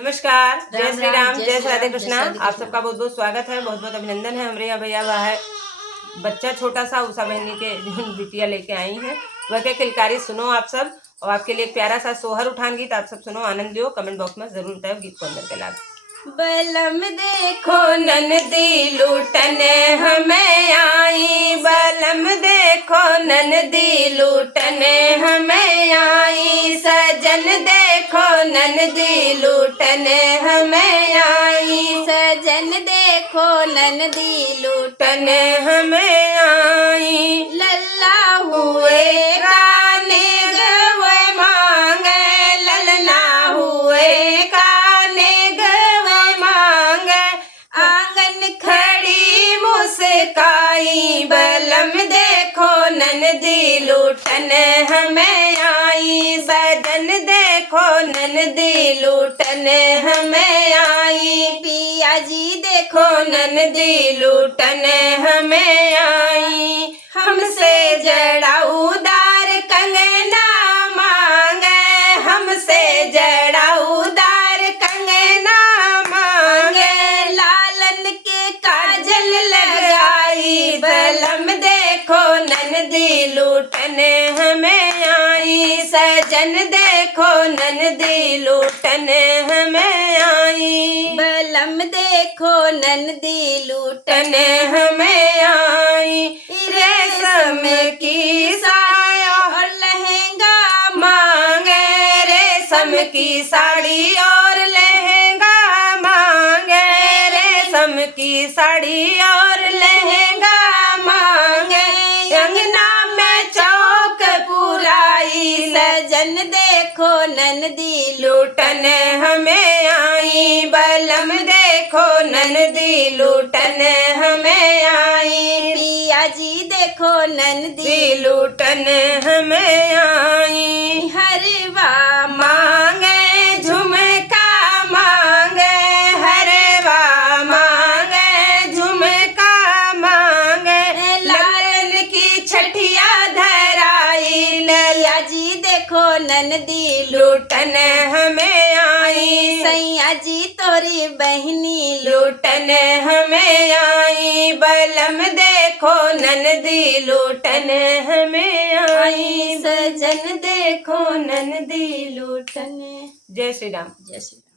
नमस्कार, जय श्री राम, जय श्री राधे राम, कृष्णा। जय राधे आप कृष्णा। सबका बहुत बहुत स्वागत है, बहुत बहुत अभिनंदन है। हमारे यहाँ भैया वह है बच्चा छोटा सा उषा बहनी के जो बिटिया लेके आई हैं वह के किलकारी सुनो आप सब। और आपके लिए एक प्यारा सा सोहर उठान गीत आप सब सुनो, आनंद लियो। कमेंट बॉक्स में जरूर बताओ गीत को अंदर के लाभ। बलम देखो ननदी लूटने हमें आई, बलम देखो ननदी लूटने हमें आई, सजन देखो ननदी लूटने हमें आई, सजन देखो ननदी लूटने हमें आई। लल्ला हुए काने गवे मांगे, ललना हुए काने गवे मांगे, आंगन खड़ी मुस्काई, बलम देखो ननदी लूटने हमें आई, सजन देखो ननदी लूटने हमें आई, पिया जी देखो ननदी लूटने हमें आई। हमसे जड़ा उदार कंगना मांगे, हमसे जड़ा उदार कंगना मांगे, लालन के काजल लगाई, बलम देखो ननदी लूटने हमें आई, सजन देखो ननदी लूटने हमें आई, बलम देखो ननदी लूटने हमें आई। रेशम की साया और लहंगा मांगे, रेशम की साड़ी और लहंगा मांगे, रेशम की साड़ी और लहंगा मांगे, अंगना में चौक पुराई, सजन देखो ननदी लूटने हमें आई, बलम देखो ननदी लूटने हमें आई, पिया जी देखो ननदी लूटने हमें आई। हरवा मांगे झुमका मांगे, हरवा मांगे झुमका मांगे, लालन की छठिया धराई, नैया जी देखो ननदी लूटने हमें आई, सैया जी तोरी बहनी लूटने हमें आई, बलम देखो ननदी लूटने हमें आई, सजन देखो ननदी लूटने। जय श्री राम। जय श्री राम।